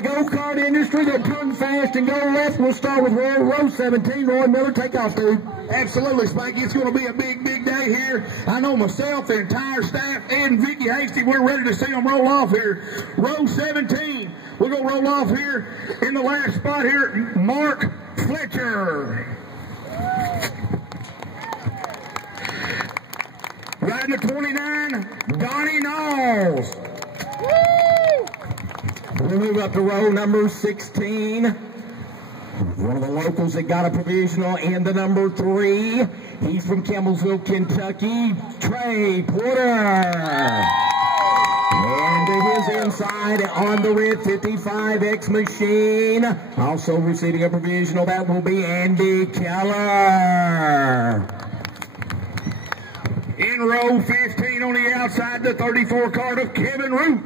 the go-kart industry that turn fast and go left. We'll start with row 17. Roy Miller, take off, dude. Absolutely, Spanky. It's going to be a big, big day here. I know myself, the entire staff, and Vicky Hasty, we're ready to see them roll off here. Row 17. We're going to roll off here in the last spot here, Mark Fletcher. Riding the 29, Donnie Knowles. We'll move up to row number 16. One of the locals that got a provisional in the number 3. He's from Campbellsville, Kentucky, Trey Porter. And to his inside on the red 55X machine. Also receiving a provisional, that will be Andy Keller. In row 15 on the outside, the 34 card of Kevin Root.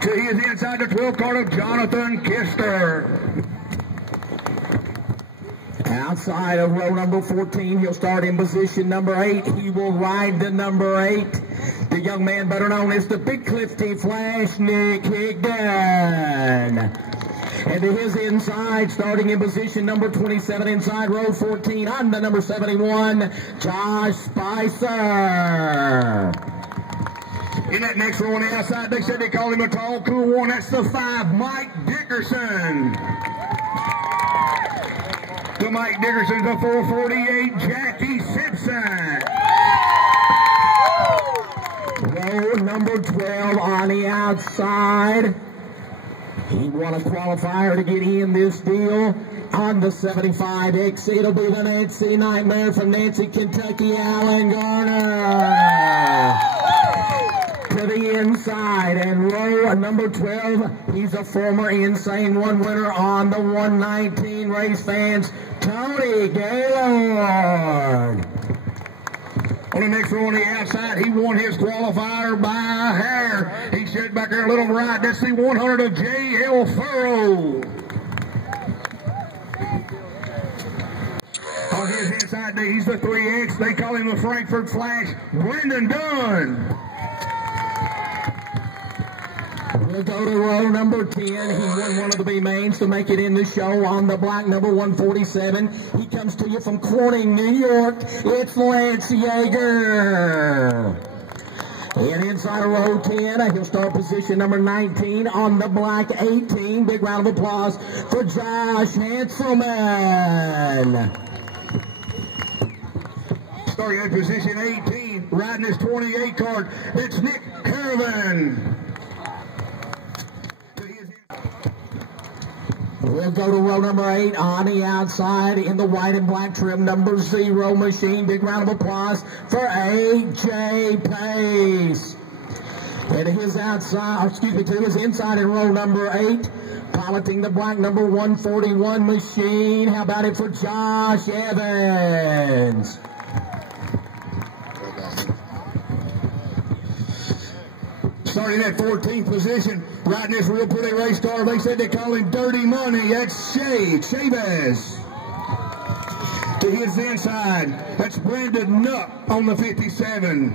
To his inside, the 12 card of Jonathan Kister. Outside of row number 14, he'll start in position number 8. He will ride the number 8. The young man better known as the Big Clifty Flash, Nick Higdon. And to his inside, starting in position number 27 inside row 14, on the number 71, Josh Spicer. In that next row on the outside, they said they called him a tall, cool one. That's the 5, Mike Dickerson. To Mike Dickerson, the 448, Jackie Simpson. Row number 12 on the outside. He won a qualifier to get in this deal. On the 75X, it'll be the Nancy Nightmare from Nancy, Kentucky, Alan Garner. To the inside, and row number 12, he's a former Insane One winner on the 119 race fans, Tony Gaylord. On the next row on the outside, he won his qualifier by a hair. He shed back there a little right. That's the 100 of J.L. Furrow. On his inside, he's the 3X. They call him the Frankfurt Flash, Brendan Dunn. We'll go to row number 10. He won one of the B mains to make it in the show on the black number 147. He comes to you from Corning, New York. It's Lance Yeager. And inside of row 10, he'll start position number 19 on the black 18. Big round of applause for Josh Hanselman. Starting at position 18, riding his 28 card, it's Nick Harriman. We'll go to row number 8 on the outside in the white and black trim, number 0 machine. Big round of applause for A.J. Pace. And to his outside, to his inside in row number 8, piloting the black number 141 machine. How about it for Josh Evans? Starting at 14th position, riding this real pretty race car. They said they call him Dirty Money. That's Chavez. To his inside, that's Brandon Nutt on the 57.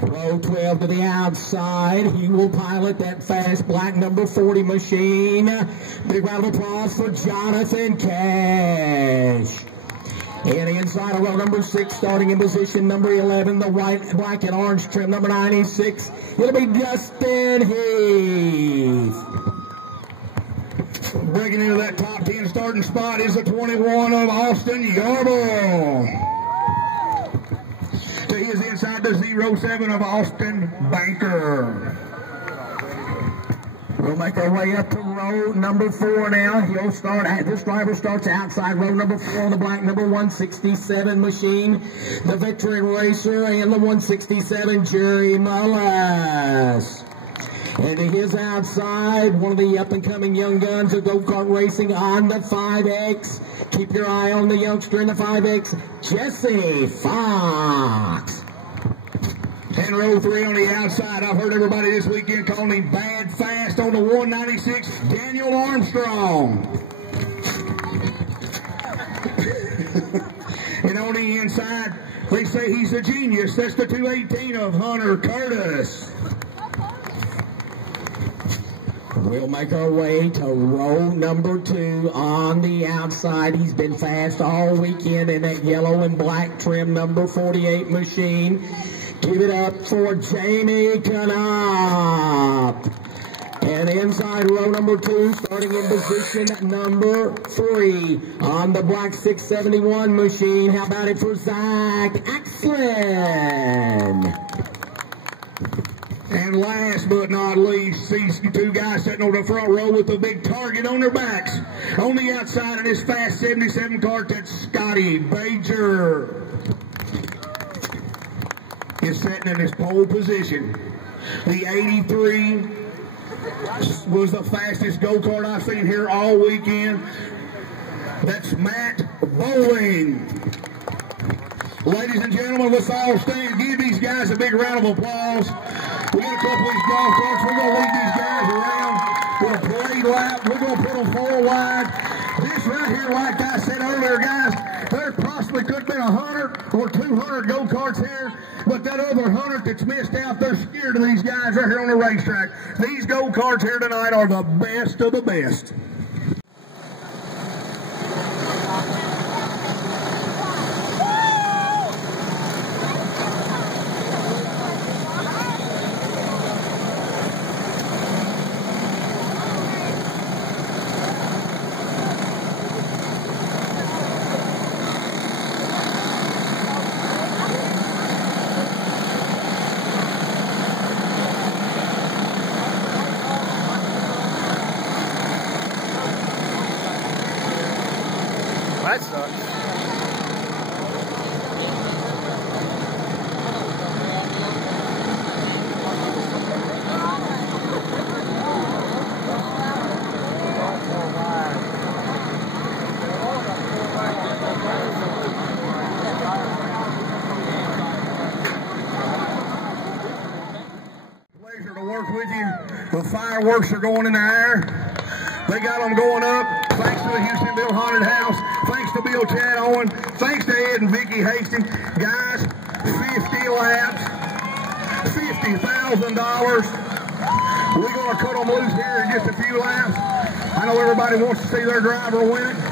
Row 12 to the outside. He will pilot that fast black number 40 machine. Big round of applause for Jonathan Cash. And inside of row number 6, starting in position number 11, the white, black, and orange trim, number 96. It'll be Justin Heath. Breaking into that top 10 starting spot is the 21 of Austin Yarble. To his inside, the 07 of Austin Banker. We'll make our way up to row number 4 now. He'll start at, this driver starts outside row number 4 on the black number 167 machine. The veteran racer and the 167, Jerry Mullis. And to his outside, one of the up-and-coming young guns of go-kart racing on the 5X. Keep your eye on the youngster in the 5X, Jesse Fox. And row 3 on the outside, I've heard everybody this weekend calling him Bad Fast on the 196, Daniel Armstrong. And on the inside, they say he's a genius. That's the 218 of Hunter Curtis. We'll make our way to row number 2 on the outside. He's been fast all weekend in that yellow and black trim number 48 machine. Give it up for Jamie Knopf. And inside row number 2, starting in position number 3 on the black 671 machine. How about it for Zach Axlin? And last but not least, these two guys sitting on the front row with a big target on their backs. On the outside of this fast 77 cart, that's Scotty Bajer. Is sitting in his pole position. The 83 was the fastest go-kart I've seen here all weekend. That's Matt Bowling. Ladies and gentlemen, let's all stand. Give these guys a big round of applause. We got a couple of these golf carts. We're going to lead these guys around with a parade lap. We're going to put them 4 wide. This right here, like I said earlier, guys, there possibly could have been 100 or 200 go-karts here, but that other 100 that's missed out, they're scared of these guys right here on the racetrack. These go-karts here tonight are the best of the best. That sucks. Pleasure to work with you. The fireworks are going in the air. They got them going up. Thanks to the Houstonville Haunted House. Thanks to Bill Chad Owen. Thanks to Ed and Vicki Hastings. Guys, 50 laps, $50,000. We're going to cut them loose here in just a few laps. I know everybody wants to see their driver win it,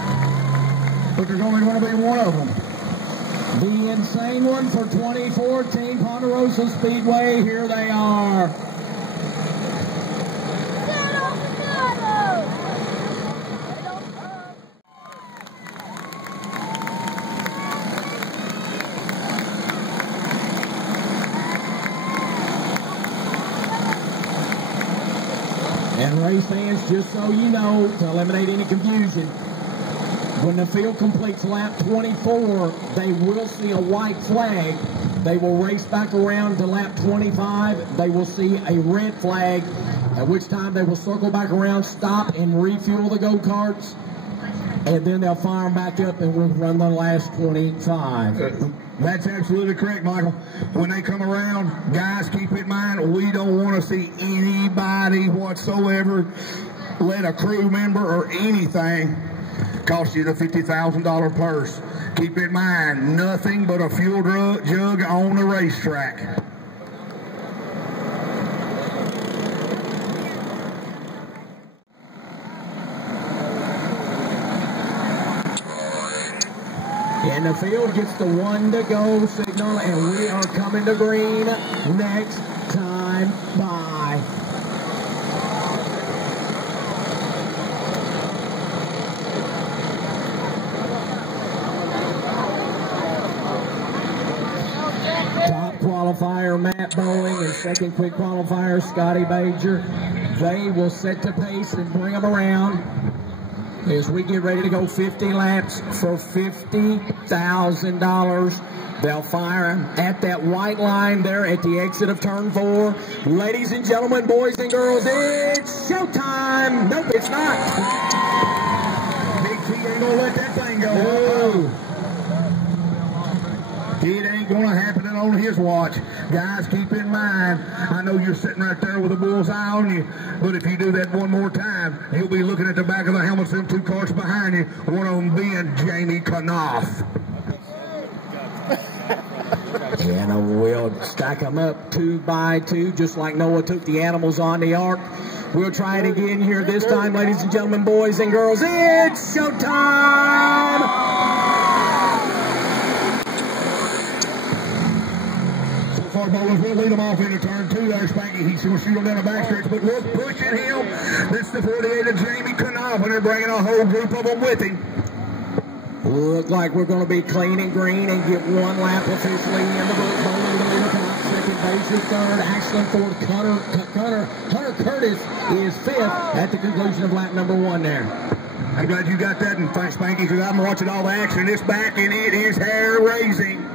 but there's only going to be one of them. The insane one for 2014 Ponderosa Speedway. Here they are. And race fans, just so you know, to eliminate any confusion, when the field completes lap 24, they will see a white flag. They will race back around to lap 25. They will see a red flag, at which time they will circle back around, stop, and refuel the go-karts. And then they'll fire them back up and we'll run the last 25. That's absolutely correct, Michael. When they come around, guys, keep in mind, we don't want to see anybody whatsoever let a crew member or anything cost you the $50,000 purse. Keep in mind, nothing but a fuel jug on the racetrack. And the field gets the 1 to go signal, and we are coming to green next time by. Top qualifier Matt Bowling and second quick qualifier Scotty Bajer. They will set the pace and bring them around as we get ready to go 50 laps for $50,000. They'll fire at that white line there at the exit of turn 4. Ladies and gentlemen, boys and girls, it's showtime. Nope, it's not. Big T ain't gonna let that thing go. No. It ain't going to happen on his watch. Guys, keep in mind, I know you're sitting right there with a bullseye on you, but if you do that one more time, you'll be looking at the back of the helmets, them 2 cars behind you, one of them being Jamie Knopf. And we'll stack them up 2 by 2, just like Noah took the animals on the ark. We'll try it again here this time, ladies and gentlemen, boys and girls. It's showtime! So far, bowlers will lead them off into turn 2 there, Spanky. He's going to shoot him down the backstretch, but look, pushing him. This is the 48 of Jamie Knopf, and they're bringing a whole group of them with him. Look like we're going to be clean and green and get one lap officially in the book. Bowler leader, second base is third. Axel fourth. Hunter Curtis is fifth at the conclusion of lap number 1 there. I'm glad you got that, and thanks, Spanky, because I'm watching all the action in this back, and it is hair-raising.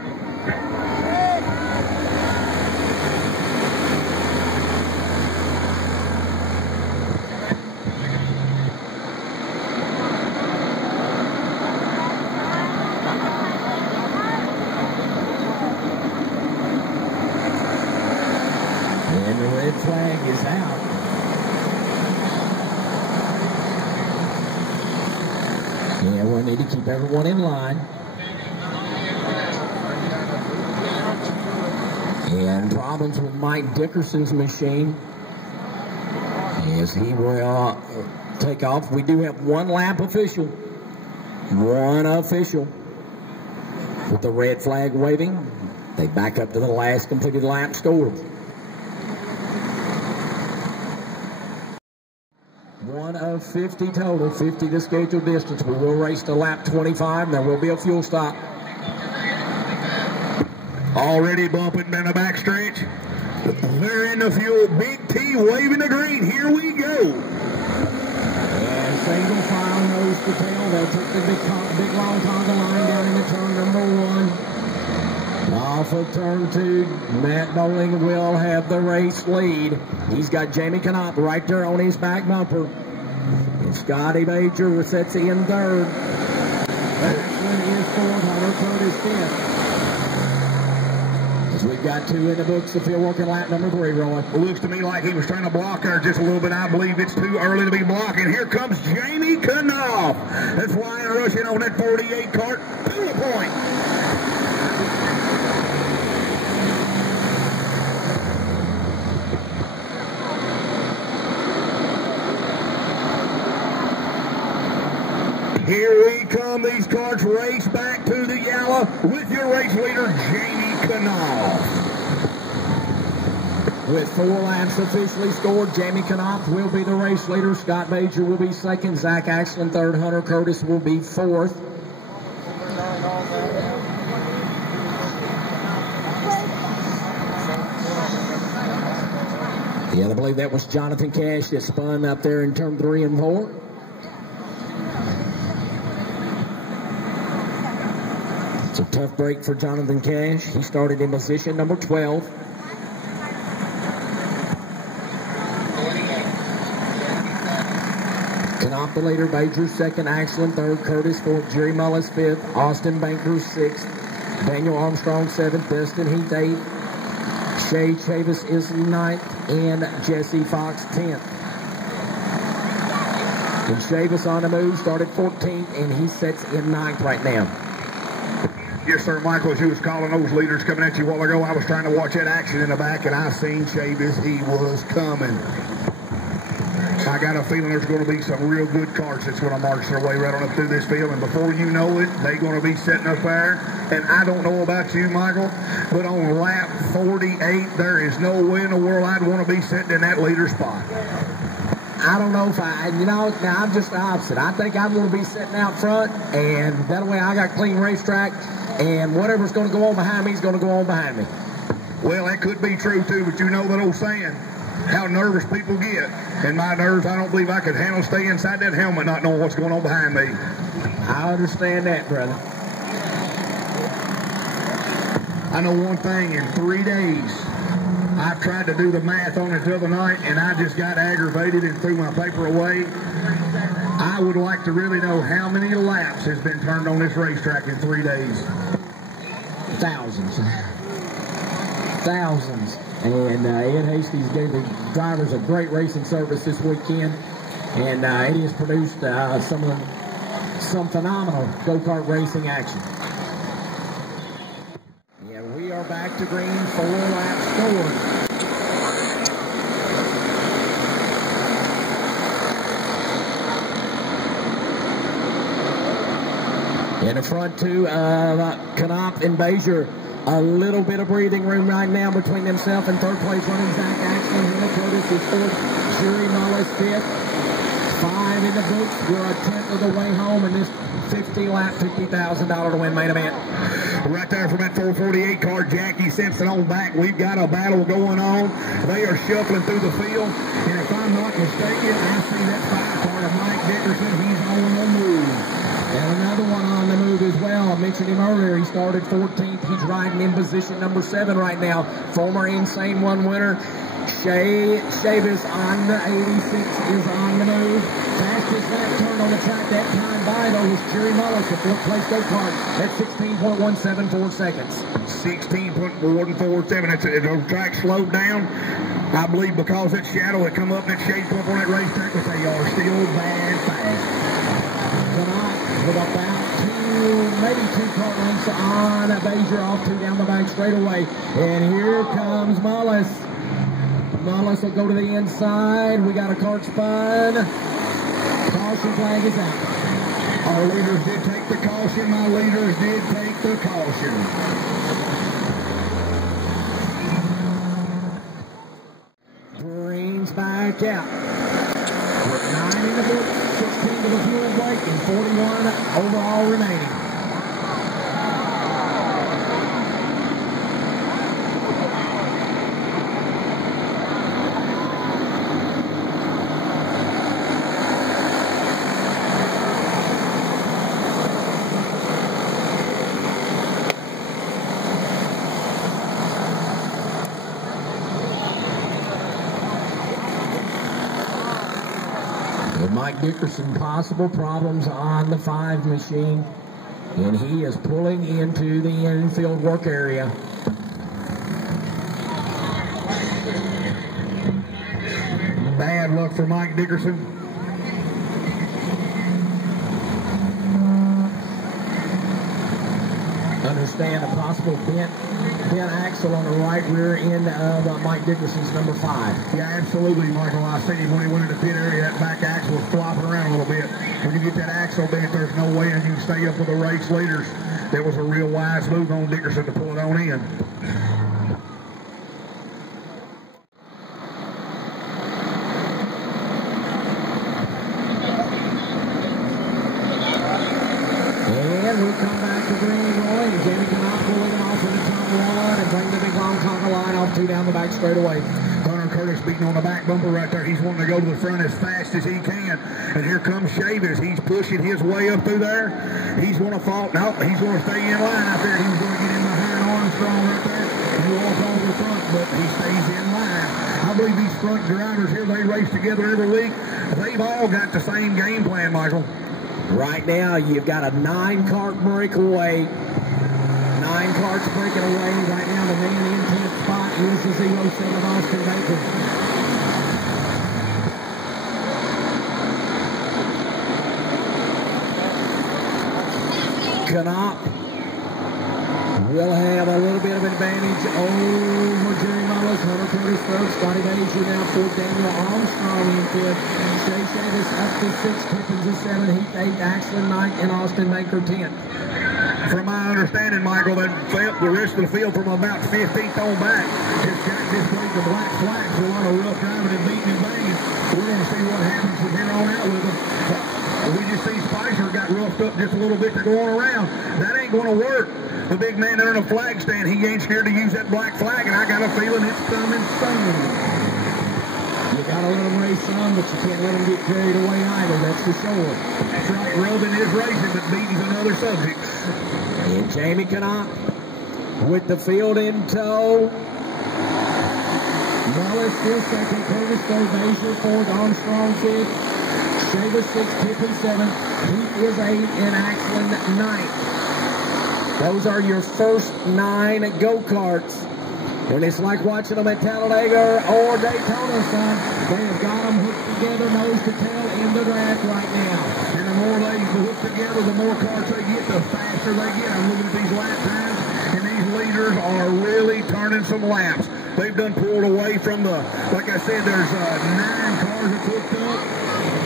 And the red flag is out. Yeah, we'll need to keep everyone in line. And problems with Mike Dickerson's machine as he will take off. We do have one lap official. One official with the red flag waving. They back up to the last completed lap score. 1 of 50 total, 50 the scheduled distance. We will race to lap 25, and there will be a fuel stop. Already bumping down the backstretch. They're in the fuel. Big T waving the green. Here we go. And single file nose to tail. They'll take the big long conga line down into turn number 1. Off of turn 2, Matt Bowling will have the race lead. He's got Jamie Knopf right there on his back bumper. And Scotty Major sets in third. Ashland is fourth. Hunter Curtis fifth. As we've got 2 in the books, the field working lap number 3, Roy. It looks to me like he was trying to block there just a little bit. I believe it's too early to be blocking. Here comes Jamie Knopf. That's flying rushing on that 48 cart to the point. Here we come. These carts race back to the yellow with your race leader, Jamie Knopf. With 4 laps officially scored, Jamie Knopf will be the race leader. Scott Major will be second. Zach Axland third. Hunter Curtis will be fourth. Yeah, I believe that was Jonathan Cash that spun up there in turn 3 and 4. It's a tough break for Jonathan Cash. He started in position number 12. Knopf the leader, Major second, Axland third, Curtis fourth, Jerry Mullis fifth, Austin Banker sixth, Daniel Armstrong seventh, Dustin Heath eighth, Shay Chavis is ninth, and Jesse Fox 10th. And Chavis on the move, started 14th, and he sets in 9th right now. Yes, sir, Michael, as you was calling those leaders coming at you a while ago, I was trying to watch that action in the back, and I seen Chavis. He was coming. I got a feeling there's going to be some real good carts that's going to march their way right on up through this field, and before you know it, they're going to be setting up there. And I don't know about you, Michael, but on lap 48, there is no way in the world I'd want to be sitting in that leader spot. I don't know if now I'm just the opposite. I think I'm going to be sitting out front, and that way I got clean racetrack, and whatever's going to go on behind me is going to go on behind me. Well, that could be true, too, but you know that old saying, how nervous people get. And my nerves, I don't believe I could handle staying inside that helmet not knowing what's going on behind me. I understand that, brother. I know one thing, in 3 days, I've tried to do the math on it the other night, and I just got aggravated and threw my paper away. I would like to really know how many laps has been turned on this racetrack in 3 days. Thousands. Thousands. And Ed Hastings gave the drivers a great racing service this weekend. And it has produced some phenomenal go-kart racing action. Yeah, we are back to green, 4 laps scored. In the front two of Knopf and Bezier. A little bit of breathing room right now between themselves and third place running Zach Axel. Hannah Curtis is fourth. Jerry Mullis fifth. 5 in the books. We're a tenth of the way home in this 50-lap, $50,000 to win main event. Right there from that 448 car, Jackie Simpson on back. We've got a battle going on. They are shuffling through the field. And if I'm not mistaken, I see that 5 car of Mike Dickerson. He's on the move. And another one on the move as well. I mentioned him earlier. He started 14th. He's riding in position number 7 right now. Former Insane One winner. Chavis on the 86 is on the move. Fastest left turn on the track that time by, though, was Jerry Mullis, the fourth place go-kart at 16.174 seconds. 16.147. The track slowed down, I believe, because that shadow had come up and that shade come up on that racetrack, but they are still bad fast. Tonight, with about maybe two car lengths on Bezier off 2 down the back straightaway. And here comes Mullis. Mullis will go to the inside. We got a cart spun. Caution flag is out. Our leaders did take the caution. My leaders did take the caution. Brings back out. With 9 in the book, 16 to the fuel break, and 41 overall remaining. Mike Dickerson, possible problems on the 5 machine, and he is pulling into the infield work area. Bad luck for Mike Dickerson. Understand a possible bent axle on the right rear end of Mike Dickerson's number 5. Yeah, absolutely, Michael. I seen him when he went into the pit area. That back axle was flopping around a little bit. When you get that axle bent, there's no way you can stay up with the race leaders. That was a real wise move on Dickerson to pull it on in. And we'll come back to Green and Roy, and Jamie cannot pull him off into turn 1 and bring the big long conga line off 2 down the back straightaway. Hunter Curtis beating on the back bumper right there. He's wanting to go to the front as fast as he can. And here comes Chavis. He's pushing his way up through there. He's going to fall. No, he's going to stay in line out there. He's going to get in behind Armstrong right there and walk over the front, but he stays in line. I believe these front drivers here, they race together every week. They've all got the same game plan, Michael. Right now, you've got a 9-cart breakaway. 9 carts breaking away. Right now, the man in 10th spot is the 07 of Austin Baker. Knopf will have a little bit of advantage over Jerry Mullis. Hunter Curtis third. Scotty Bezier now fourth. Daniel Armstrong in fifth. Shay Chavis up to 6. Pippins is 7. Heath 8. Axel 9. And Austin Baker 10th. From my understanding, Michael, that the rest of the field from about 15th on back has got this way the black flags. A lot of rough driving and beating and banging. We're going to see what happens from here on out with them. We just see Spicer got roughed up just a little bit to go on around. That ain't going to work. The big man there in the flag stand, he ain't scared to use that black flag, and I got a feeling it's coming soon. You gotta let them race some, but you can't let them get carried away either, that's for sure. That's right, rubbing is racing, but beating's another subject. And Jamie Knopf with the field in tow. Mullis still second, Curtis third, Bezier fourth, Armstrong fifth, Chavis sixth, Pippin seventh, Heath is 8th, and Axlin 9th. Those are your first 9 go-karts. And it's like watching them at Talladega or Daytona, son. They have got them hooked together, nose to tail, in the draft right now. And the more they hook together, the more carts they get, the faster they get. I'm looking at these lap times, and these leaders are really turning some laps. They've done pulled away from the, like I said, there's 9 cars that hooked up.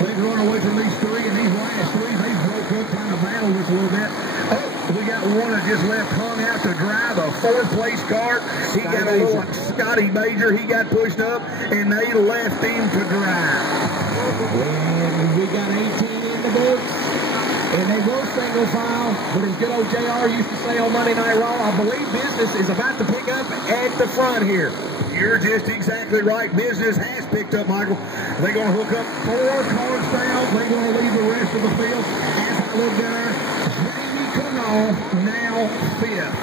They've run away from these 3, and these last 3, they broke up trying to battle over us a little bit. Oh, we got one that just left hung out to drive a fourth-place car. He got a little Scotty Major. He got pushed up, and they left him to drive. And we got 18 in the books. And they were single file, but as good old JR used to say on Monday Night Raw, I believe business is about to pick up at the front here. You're just exactly right. Business has picked up, Michael. They're going to hook up 4 cars down. They're going to leave the rest of the field. As I look there, Jamie Canal now 5th.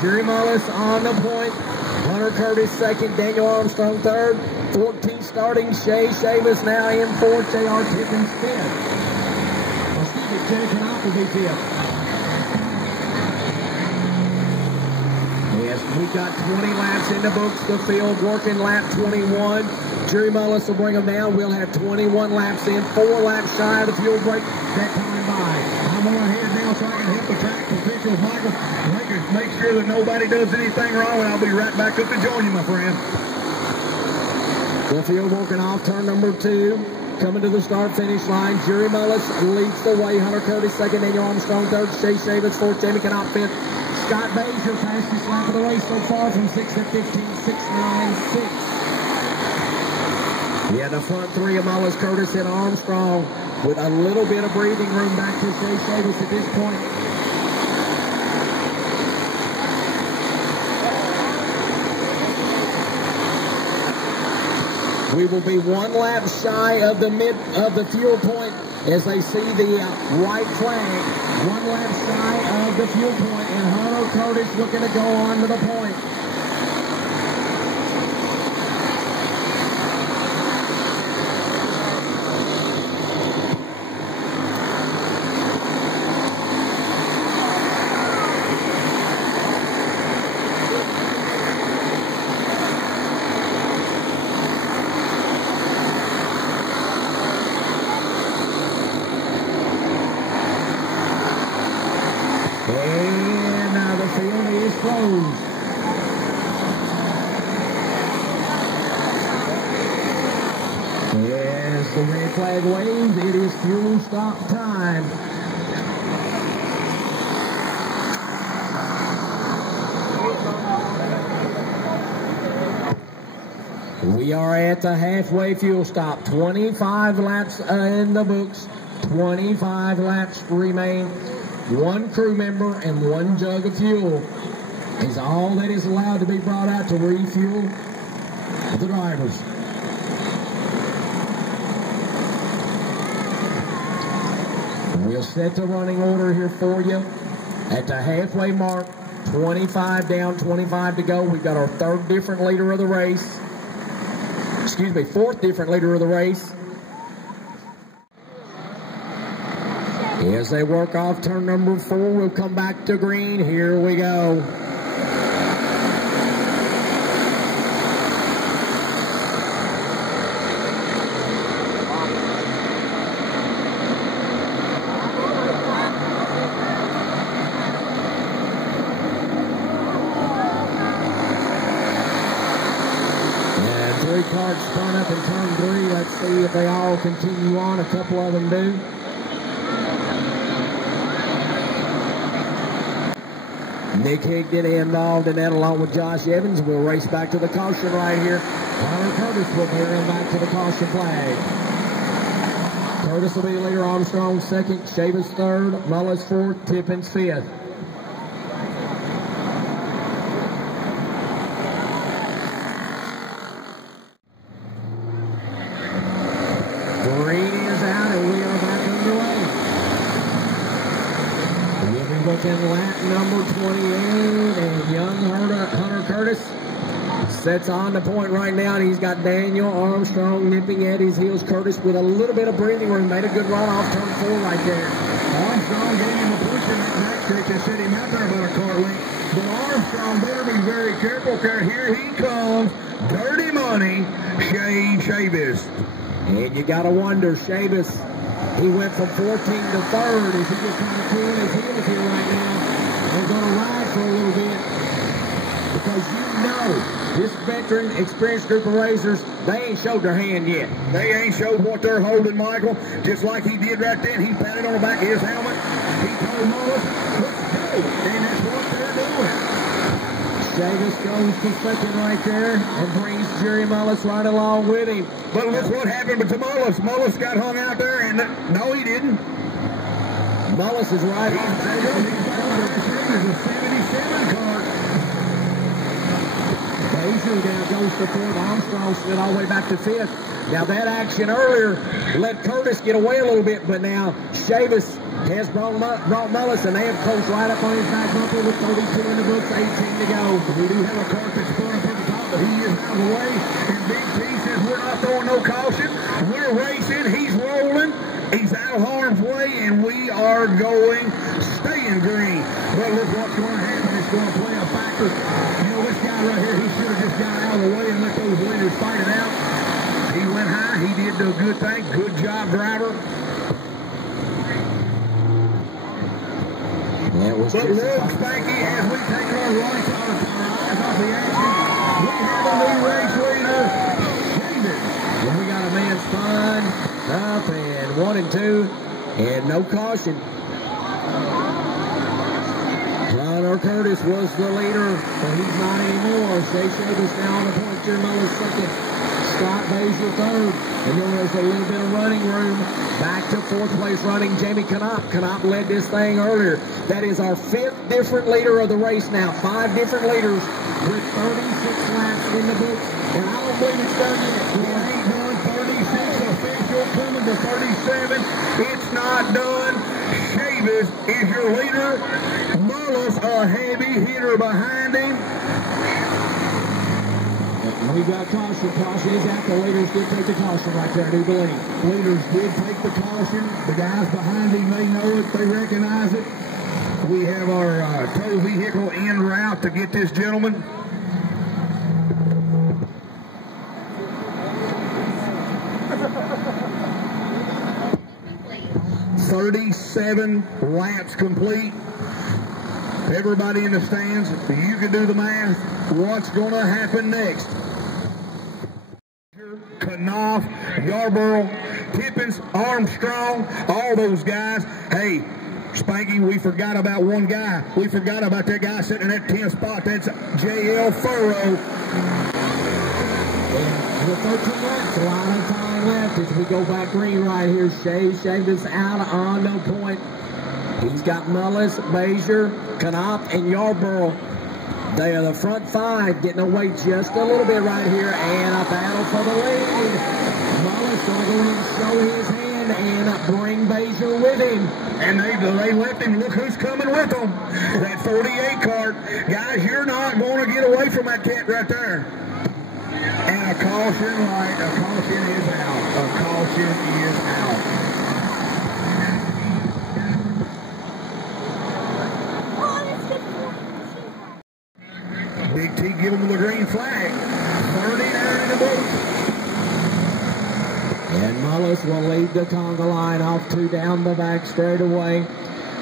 Jerry Mullis on the point. Hunter Curtis second. Daniel Armstrong third. 14 starting. Shay Shavis now in fourth. JR Tippins fifth. Jerry Canal will be fifth. Yes, we got 20 laps in the books. The field working lap 21. Jerry Mullis will bring them down. We'll have 21 laps in, 4 laps shy of the fuel break that time by. I'm going to head now so I can help the track officials, Michael. Make sure that nobody does anything wrong, and I'll be right back up to join you, my friend. The field working off turn number 2. Coming to the start-finish line, Jerry Mullis leads the way. Hunter Curtis second, Daniel Armstrong third, Shay Shavitz fourth, Jamie Canal fifth. Scott Bazier fastest lap of the race so far from 6th at 15.696. Yeah, the front 3 of Mullis, Curtis, and Armstrong with a little bit of breathing room back to Shay Shavitz at this point. We will be 1 lap shy of the fuel point as they see the white flag. 1 lap shy of the fuel point, and Hunter Curtis looking to go on to the point. Yes, the red flag waves. It is fuel stop time. We are at the halfway fuel stop. 25 laps in the books. 25 laps remain. 1 crew member and 1 jug of fuel is all that is allowed to be brought out to refuel the drivers. We'll set the running order here for you at the halfway mark. 25 down, 25 to go. We've got our 3rd different leader of the race. Excuse me, 4th different leader of the race. As they work off turn number 4, we'll come back to green. Here we go. And 3 cars spun up in turn 3. Let's see if they all continue on. A couple of them do. Nick Higdon involved in that along with Josh Evans. We'll race back to the caution right here. Hunter Curtis will bear him back to the caution flag. Curtis will be leader, Armstrong second, Shavis third, Mullis fourth, Tippins fifth. Green is out and we are back underway. We'll be looking lap number 28, and young Hunter Curtis sets on the point right now, and he's got Daniel Armstrong nipping at his heels. Curtis with a little bit of breathing room, made a good run off turn 4 right there. Armstrong gave him a push in that next trick and set him out there about a car length. But Armstrong better be very careful, because here he comes, Dirty Money, Shay Shavis. And you got to wonder, Shavis, he went from 14 to 3rd. Is he just kind of cooling his heels here right now? They're going to ride for a little bit. Because you know, this veteran, experienced group of racers, they ain't showed their hand yet. They ain't showed what they're holding, Michael. Just like he did right then. He patted on the back of his helmet. told Mullis, let's go. And that's what they're doing. Davis goes to second right there and brings Jerry Mullis right along with him. But look what happened to Mullis. Mullis got hung out there, and no, he didn't. Mullis is right on. He's back up. There's a 77 car. Basil now goes to fourth. Armstrong slid all the way back to fifth. Now that action earlier let Curtis get away a little bit, but now Chavis has brought Mullis, and they have closed right up on his back bumper with 32 in the books, 18 to go. We do have a car that's spun up at the top, but he is out of the way. And Big T says we're not throwing no caution. We're racing. He's rolling. He's out of harm's way, and we are going staying green. But look what's going to happen. It's going to play a factor. You know, this guy right here, he should have just got out of the way and let those leaders fight it out. He went high. He did do a good thing. Good job, driver. That was But look, Spanky, as we take our eyes off the action, we have a new race leader, David. Well, we got a man spun up and 1 and 2, and no caution. Connor Curtis was the leader, but he's not anymore. Shay Chavis now on the point. Jerry Mullis second. Scott Basil third. And then there's a little bit of running room. Back to fourth place running Jamie Knopp. Knopp led this thing earlier. That is our fifth different leader of the race now. 5 different leaders with 36 laps in the books. And I don't believe it's done yet. We ain't done. 36 official coming to 37. It's not done. Chavis is your leader. Mullis, a heavy hitter behind him. We got caution. Caution is out. The leaders did take the caution right there, I do believe. Leaders did take the caution. The guys behind him, they know it. They recognize it. We have our tow vehicle en route to get this gentleman. "37 laps complete." Everybody in the stands, you can do the math. What's going to happen next? Knopf, Yarborough, Tippins, Armstrong, all those guys. Hey, Spanky, we forgot about one guy. We forgot about that guy sitting in that 10th spot. That's J.L. Furrow. With 13 laps, a lot of time left as we go back green right here. Shay Chavis out on the point. He's got Mullis, Bazier, Knopp, and Yarborough. They are the front 5 getting away just a little bit right here, and a battle for the lead. Mullis going to go in and show his hand and bring Bazier with him. And they left him. Look who's coming with them. That 48 cart. Guys, you're not going to get away from that cat right there. And a caution light. A caution is out. A caution is out. Big T give him the green flag. 39 in the book. And Mullis will lead the conga line off 2 down the back straightaway.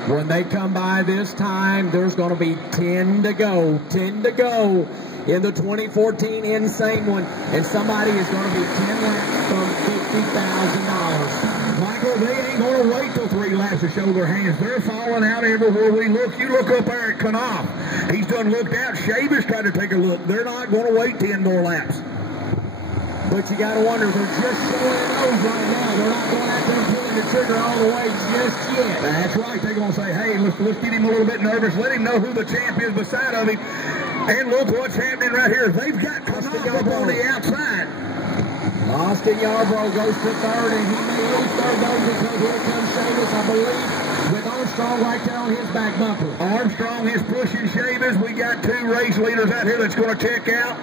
When they come by this time, there's going to be 10 to go. 10 to go in the 2014 Insane one. And somebody is going to be 10 laps from $50,000. Michael, they ain't going to wait till 3 laps to show their hands. They're falling out everywhere we look. You look up there at Knopf. He's done looked out. Chavis tried to take a look. They're not going to wait 10 more laps. But you got to wonder, they're just showing their nose right now. They're not going out there and pulling the trigger all the way just yet. That's right. They're going to say, hey, let's get him a little bit nervous. Let him know who the champ is beside of him. And look what's happening right here. They've got Knopf up on the outside. Austin Yarborough goes to third, and he may lose third though because here comes Chavis, I believe, with Armstrong right there on his back bumper. Armstrong is pushing Chavis. We got 2 race leaders out here that's going to check out.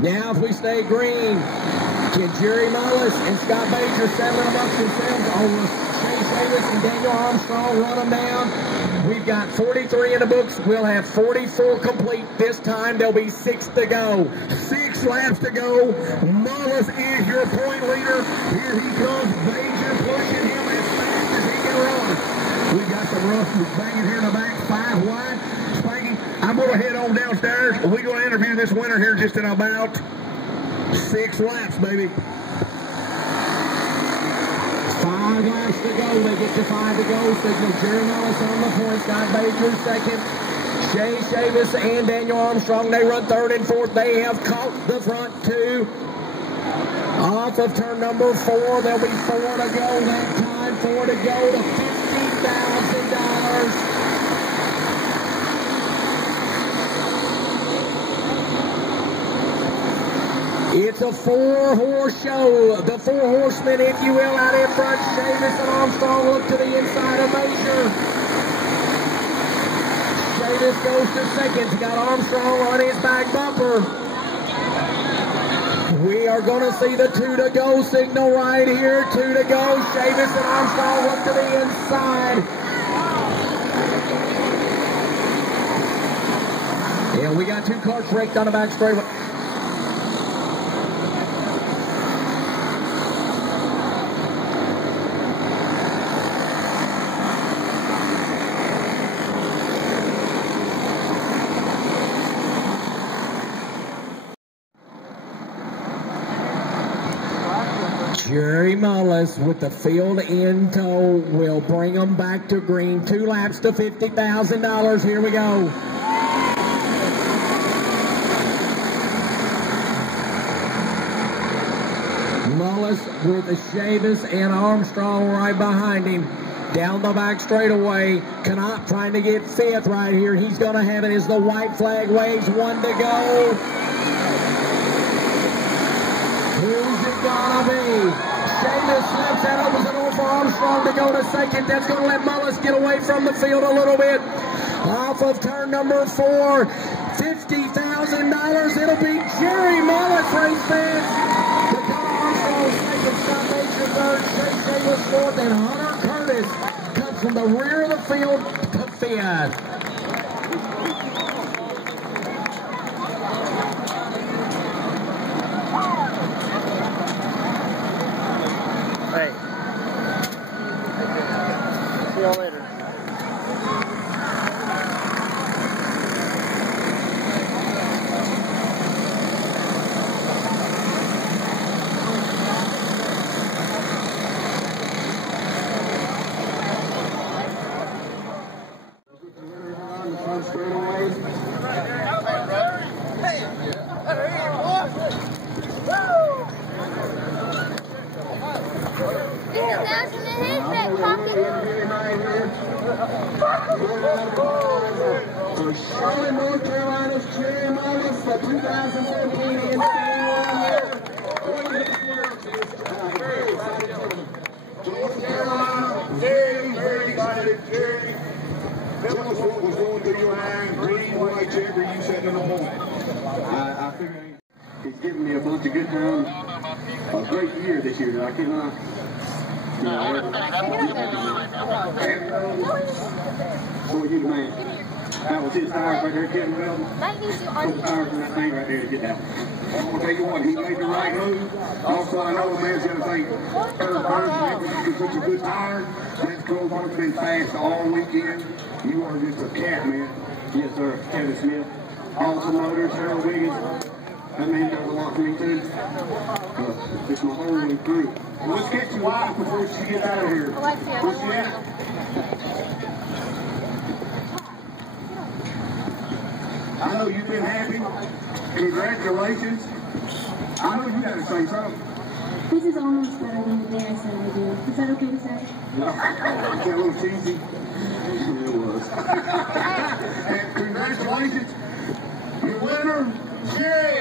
Now if we stay green, can Jerry Mullis and Scott Baker settle amongst themselves over Shay Chavis and Daniel Armstrong, run them down? We've got 43 in the books. We'll have 44 complete this time. There'll be 6 to go. 6 laps to go. Mullis is your point leader. Here he comes. Baker pushing him as fast as he can run. We got some rough banging here in the back. 5 wide. Spanky, I'm going to head on downstairs. We're going to interview this winner here just in about 6 laps, baby. 5 laps to go. They get to 5 to go. Signal Jerry Mullis on the point. Scott Baker second. Shay Chavis and Daniel Armstrong, they run third and fourth. They have caught the front two. Off of turn number 4, there'll be 4 to go that time. 4 to go to $50,000. It's a 4-horse show. The 4 horsemen, if you will, out in front. Chavis and Armstrong look to the inside of Major. Chavis goes to second. He's got Armstrong on his back bumper. We are going to see the 2 to go signal right here. 2 to go. Chavis and Armstrong look to the inside. Yeah, we got 2 cars wrecked on the back straightaway. Jerry Mullis with the field in tow will bring them back to green. 2 laps to $50,000. Here we go. Mullis with the Chavis and Armstrong right behind him. Down the back straightaway. Canop trying to get 5th right here. He's going to have it as the white flag waves. 1 to go. Who's it gonna be? Chavis slips that opens the door for Armstrong to go to second. That's gonna let Mullis get away from the field a little bit. Off of turn number 4, $50,000. It'll be Jerry Mullis, race fans. Dakota Armstrong second, Scott Baker third, Jay Chavis fourth, and Hunter Curtis comes from the rear of the field to 5th. Hey. See y'all later. For Charlotte, North Carolina's Jerry Mullis, the 2017 North Carolina, very excited. Jerry, tell us what was going through your mind, green, white, checker, you said in the morning. I think he's given me a bunch of good times. A great year this year, I cannot. For you, man. That was his tires right there, Kevin Weldon. Put the tires in that thing right there to get that. I'm going to tell you what, he made the right move. Also, I know the man's going to think, Eric Burns, you put your good tires. That Crowbar's been fast all weekend. You are just a cat, man. Yes, sir. Kevin Smith. Awesome Motors, Harold Wiggins. That man does a lot for me, too. It's my whole way through. Let's get your wife before she gets out of here. Where's she at? I know you've been happy. Congratulations. I know you got to say something. This is almost better than the day I said I would do. Is that okay to say? Yeah. Is that a little cheesy? It was. And congratulations. Your winner, Jerry